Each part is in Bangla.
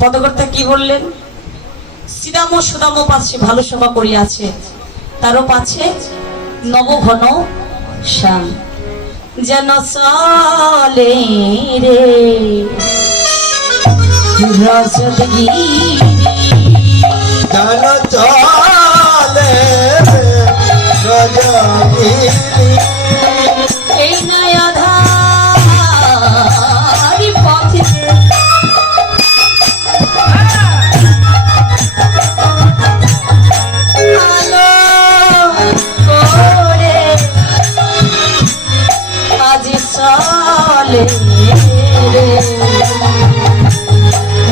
পদকর্তা কি বললেন? শ্রীরাম সুদাম পাচ্ছে ভালো সভা করিয়াছে, তারও পাচ্ছে নবঘন শ্যাম যেন চলে রে। জন চলে রজগিরি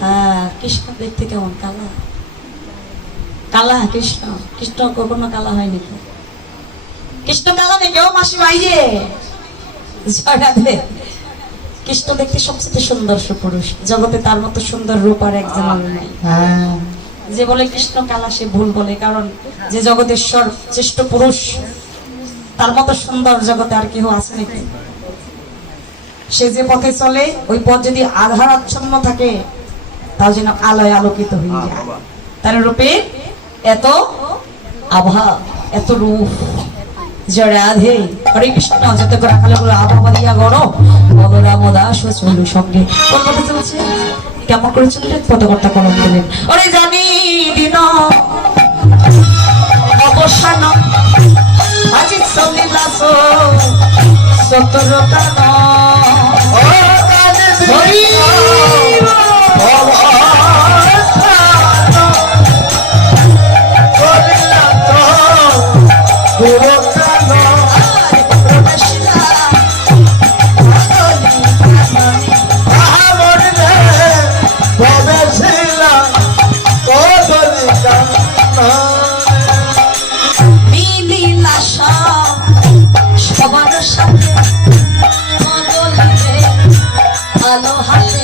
হ্যাঁ কৃষ্ণ দেখতে কেমন? কালা? কালা কৃষ্ণ। কৃষ্ণ কখনো কালা হয় নাকি কৃষ্ণ কালা নাকি ও মাসি জয়রাধে কৃষ্ণ দেখতে সবচেয়ে সুন্দর সুপুরুষ। জগতে তার মতো সুন্দর রূপ আর একজন নাই। যে বলে কৃষ্ণ কালা সে ভুল বলে কারণ যে জগতেশ্বর শ্রেষ্ঠ পুরুষ তার মতো সুন্দর জগতে আর কেউ আছে নাকি? সে যে পথে চলে ওই পথ যদি আধার আচ্ছন্ন থাকে তাও যেন আলোয় আলোকিত হয়ে যায়। তার রূপে এত আভা এত রূপ। জয় রাধে হরে কৃষ্ণ যত করে আকালে করে আবহাওয়া দিয়া গড় বলরাম দাস ও চলু সঙ্গে। কোন পথে চলছে? কেমন করে চললেন পদকর্তা কলম দিলেন। ওরে জানি দিন অবসান। আজি চলিলাস সতর কান হরি আলো হাতে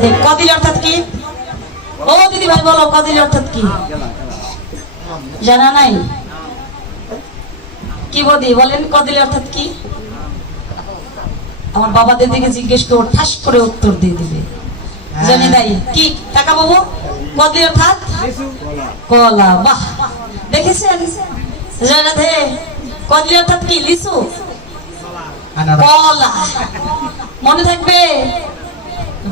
জয়রাধে কদিল অর্থাৎ কি? ও দিদি ভাই বলো কদিল অর্থাৎ কি? জানা নাই? কি বদি বলেন কদিল অর্থাৎ কি? আমার বাবাদের দিকে জিজ্ঞেস করে ঠাস করে উত্তর দিয়ে দিবে। জানি তাই কি? টাকা বাবু? কদিল অর্থাৎ? কলা। বাহ। দেখেছেন? জয়রাধে কদিল অর্থাৎ কি? লিচু? কলা। মনে থাকবে?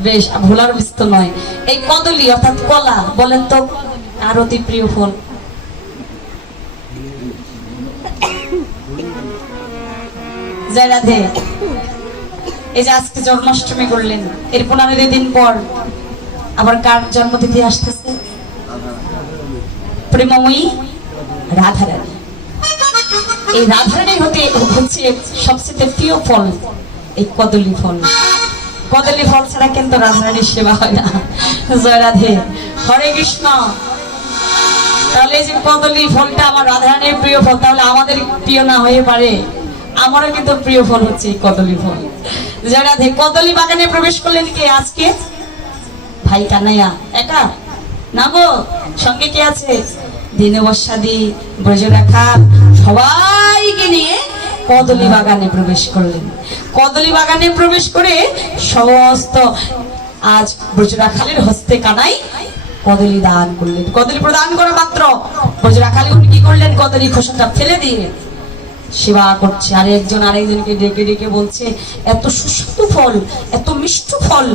বেশ, ভোলার বিস্ত নয়। এই কদলি অর্থাৎ কলা, বলেন তো আর অতি প্রিয় রাধে। এই যে আজকে জন্মাষ্টমী করলেন, এর পনেরো দিন পর আবার কার জন্মতিথি আসতেছে? প্রেমময়ী রাধারানী। এই রাধারানী হতে হচ্ছে সবচেয়ে প্রিয় ফল, এই কদলি ফল। কদলি ফল ছাড়া কিন্তু রাধারানীর সেবা হয় না। জয় রাধে। হরে কৃষ্ণ। তাহলে যে কদলি ফলটা আমার রাধারানীর প্রিয় ফল, তাহলে আমাদের প্রিয় না হয়ে পারে। আমারও কিন্তু প্রিয় ফল হচ্ছে কদলি ফল। জয় রাধে। কদলি বাগানে প্রবেশ করলেন কে আজকে? ভাই কানাইয়া। একা? না গো সঙ্গে কে আছে? দিনে বর্ষাদি ব্রজরেখা সবাইকে নিয়ে কদলি বাগানে প্রবেশ করলেন। কদলী বাগানে প্রবেশ করে সমস্ত আজ ব্রজরাখালের হস্তে কানাই কদলি দান করলেন। কদলি প্রদান করা মাত্র। ব্রজরাখালি উনি কি করলেন? কদলি খোসাটা ফেলে দিয়ে সেবা করছে। আর একজন আরেকজনকে ডেকে ডেকে বলছে, এত সুস্বাদু ফল, এত মিষ্ট ফল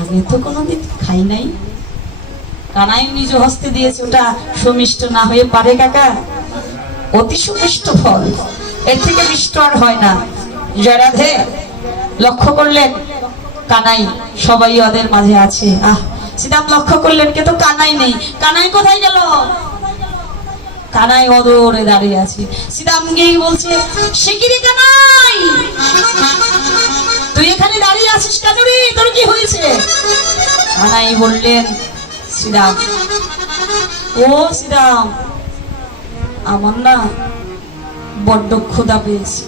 আগে তো কোনোদিন খাই নাই। কানাই নিজ হস্তে দিয়েছে, ওটা সুমিষ্ট না হয়ে পারে কাকা। অতি সুমিষ্ট ফল। এর থেকে মিষ্ট আর হয় না। জয় রাধে লক্ষ্য করলেন, কানাই সবাই ওদের মাঝে আছে। আহ সীতাম লক্ষ্য করলেন কে তো কানাই নেই। কানাই কোথায় গেল? কানাই অদরে দাঁড়িয়ে আছে। সীতাম গিয়ে বলছে শিগগিরি কানাই? তুই এখানে দাঁড়িয়ে আছিস কেন রে? তোর কি হয়েছে? কানাই বললেন শ্রীরাম ও শ্রীরাম আমার না বড্ড ক্ষুধা পেয়েছে।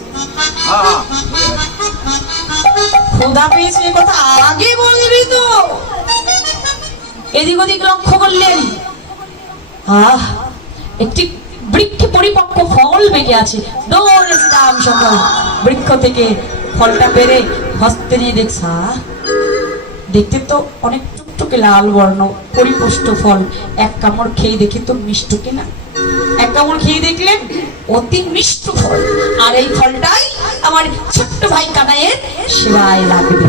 ক্ষুধা পেয়েছে কথা আগে বলবি তো। এদিক ওদিক লক্ষ্য করলেন। আহ, একটি বৃক্ষে পরিপক্ক ফল বেঁকে আছে। দৌড়ে শ্রীরাম সকাল বৃক্ষ থেকে ফলটা পেরে হস্তে নিয়ে দেখছ দেখতে তো অনেক টুকটুকে লাল বর্ণ, পরিপুষ্ট ফল। এক কামড় খেয়ে দেখি তো মিষ্ট কিনা। এক কামড় খেয়ে দেখলেন অতি মিষ্ট ফল আর এই ফলটাই আমার ছোট্ট ভাই কানাইয়ের সেবায় লাগবে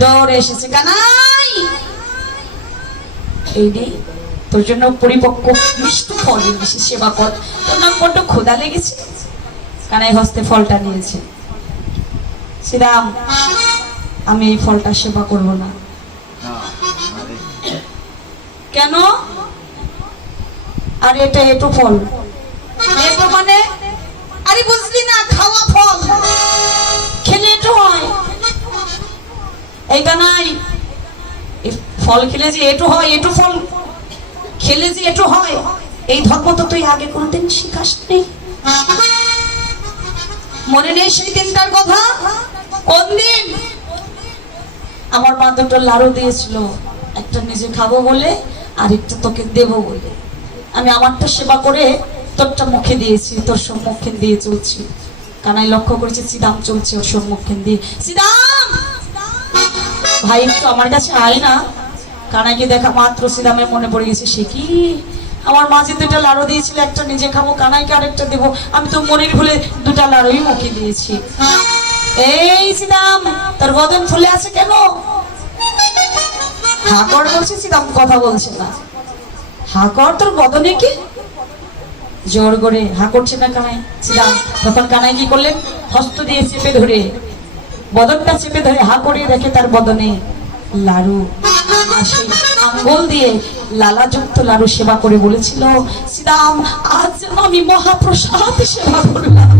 দৌড়ে এসেছে কানাই এই তোর জন্য পরিপক্ক মিষ্ট ফল এনেছি সেবা কর তোর নাম বড্ড ক্ষুধা লেগেছে কানাই হস্তে ফলটা নিয়েছে শ্রীরাম আমি এই ফলটা সেবা করব না কেন আর এটা এটো ফল। এটো মানে? আরে বুঝলি না খাওয়া ফল। খেলে এটো হয়। এইটা নাই। ফল খেলে যে এটো হয় এটো ফল খেলে যে এটো হয় এই ধর্ম তো তুই আগে কোনদিন শিখাস নেই মনে নেই সেই দিনটার কথা? কোন দিন? আমার মা দুটো লাড়ু দিয়েছিল। একটা নিজে খাব বলে আর একটা তোকে দেবো বলে। আমি আমারটা সেবা করে তোরটা মুখে দিয়েছি, তোর সম্মুখে দিয়ে চলছি। কানাই লক্ষ্য করেছি সিদাম চলছে ওর সম্মুখীন দিয়ে। সিদাম! ভাই, একটু আমার কাছে আয় না। কানাইকে দেখা, মাত্র সিদামের মনে পড়ে গেছে, সে কি? আমার মাঝে দুটা লাড়ু দিয়েছিল, একটা নিজে খাব, কানাইকে আরেকটা দেবো। আমি তো মনের ভুলে দুটা লাড়ুই মুখে দিয়েছি। এই সিদাম, তোর বদন ফুলে আছে কেন? হাকর বলছে, সিদাম কথা বলছে না। হাকর তোর বদনে কি? জোর করে হা করছে না কানাই সিদাম তখন কানাই কি করলেন? হস্ত দিয়ে চেপে ধরে, বদনটা চেপে ধরে হা করে দেখে তার বদনে লাড়ু আর আঙ্গুল দিয়ে লালাযুক্ত লাড়ু সেবা করে বলেছিল সিদাম আজ আমি মহাপ্রসাদ সেবা করলাম।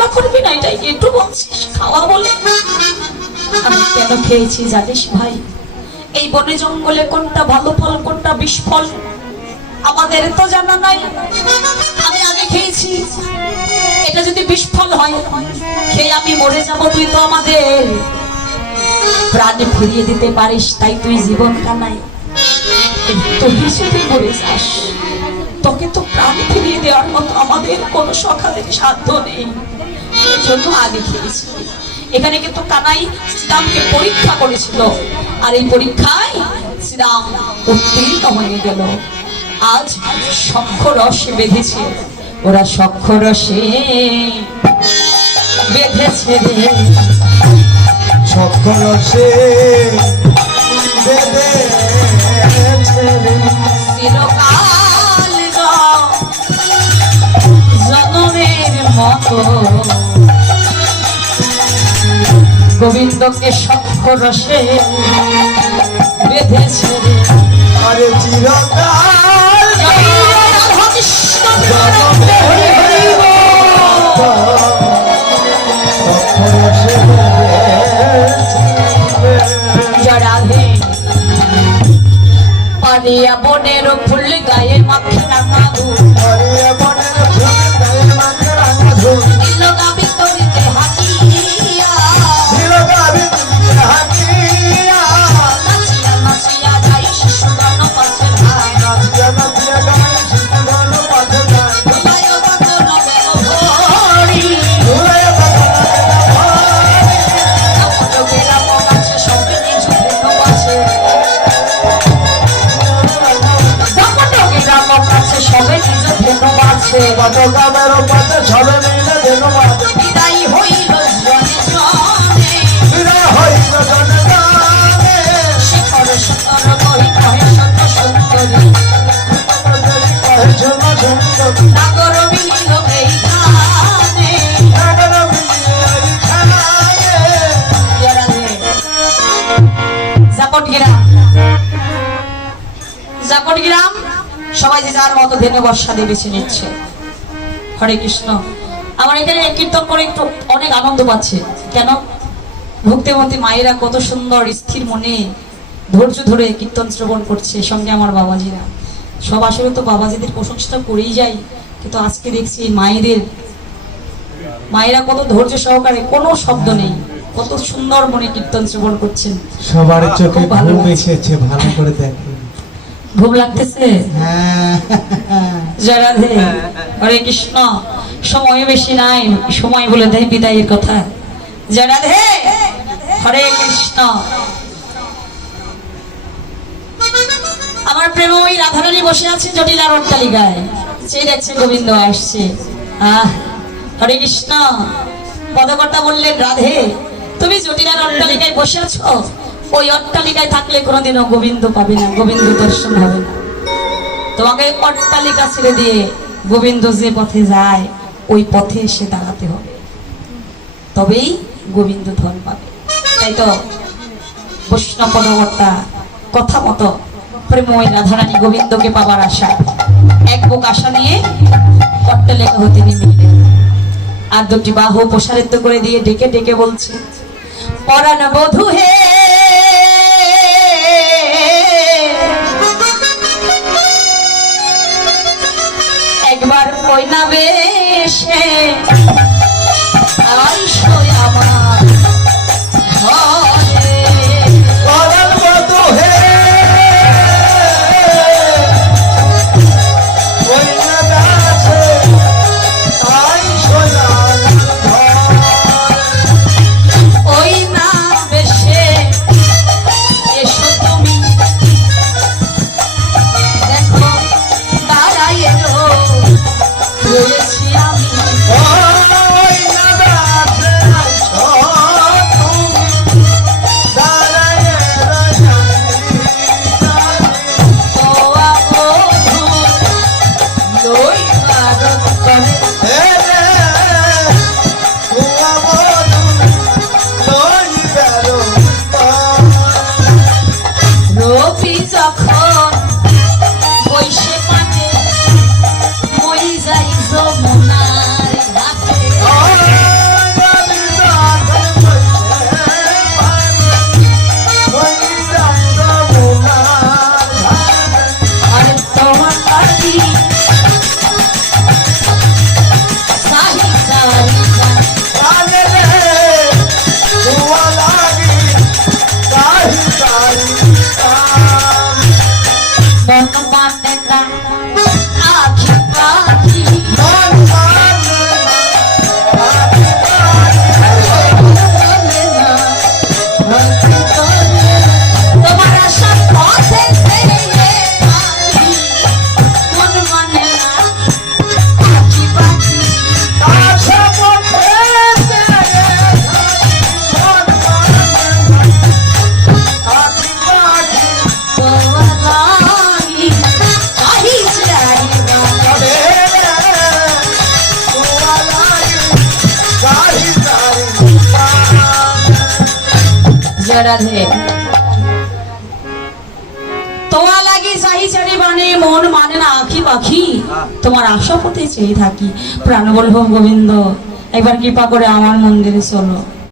সেবা করবি না এটাই এটু বলছিস, খাওয়া বলে। আমি কেন খেয়েছি জানিস ভাই? এই বনে জঙ্গলে কোনটা ভালো ফল, কোনটা বিষ ফল? আমাদের তো জানা নাই। আমি আগে খেয়েছি। এটা যদি বিষ ফল হয়, খেয়ে আমি মরে যাব তুই তো আমাদের। প্রাণে ফিরিয়ে দিতে পারিস, তাই তুই জীবন কানাই। তুই হিসেবে মরে যাস। তোকে তো প্রাণ ফিরিয়ে দেওয়ার মতো আমাদের কোনো সকালের সাধ্য নেই। জন্য আগে খেয়েছি। এখানে কিন্তু কানাই শ্রীরামকে পরীক্ষা করেছিল। আর এই পরীক্ষায় শ্রীরাম উত্তীর্ণ হয়ে গেল। আজ সক্ষ রসে বেঁধেছে। ওরা সক্ষ রসে বেঁধেছে রে। সকল বেঁধেছে চিরকাল জনমের মতো। গোবিন্দকে সক্ষ রসে বেঁধেছে আরে চিরকাল জনমে কামের পাশে ছবে মিলে যেন মাঝে বিদায় হইল জনে জনে। বিদায় হইল জনে জানে। শেখর সুন্দর কহি কহে সত্য সুন্দরী। কহে শোনো সুন্দর নাগর মিলিল এই গানে নাগর মিলিয়ে এই খেলায় জাপট গ্রাম। জাপট গ্রাম সবাই যে যার মতো ধেনে বর্ষা দিয়ে বেছে নিচ্ছে। হরে কৃষ্ণ। আমার এখানে কীর্তন করে একটু অনেক আনন্দ পাচ্ছে। কেন? ভক্তিমতী মায়েরা কত সুন্দর স্থির মনে ধৈর্য ধরে কীর্তন শ্রবণ করছে সঙ্গে আমার বাবাজিরা। সব আসলে তো বাবাজিদের প্রশংসা করেই যাই কিন্তু আজকে দেখছি মায়েদের মায়েরা কত ধৈর্য সহকারে কোনো শব্দ নেই। কত সুন্দর মনে কীর্তন শ্রবণ করছেন। সবার চোখে ভালো এসেছে ভালো করে দেখেন ঘুম লাগতেছে? হ্যাঁ। জয় হরে কৃষ্ণ। সময় বেশি নাই সময় বলে দেয় বিদায়ের কথা। হরে কৃষ্ণ। আমার প্রেম ওই রাধারানী বসে আছে জটিলার অট্টালিকায়। সেই দেখছে গোবিন্দ আসছে। আহ হরে কৃষ্ণ। পদকর্তা বললেন রাধে তুমি জটিলার অট্টালিকায় বসে আছো? ওই অট্টালিকায় থাকলে কোনোদিনও গোবিন্দ পাবে না গোবিন্দ দর্শন হবে না। তোমাকে অট্টালিকা ছেড়ে দিয়ে গোবিন্দ যে পথে যায়, ওই পথে এসে দাঁড়াতে হবে। তবেই গোবিন্দ ধন পাবে। তাই তো বৈষ্ণব পদকর্তা কথা মতো প্রেময় রাধারানী গোবিন্দকে পাবার আশা। এক বুক আশা নিয়ে অট্টালিকা হতে নেমে আর দুটি বাহু প্রসারিত করে দিয়ে ডেকে ডেকে বলছে, পরাণ বধূ হে কইনা বেশে। আমার রাধে তোমা লাগি চাহি চারি বানে মন মানে না আখি পাখি। তোমার আশা পথে চেয়ে থাকি। প্রাণবল্লভ গোবিন্দ একবার কৃপা করে আমার মন্দিরে চলো।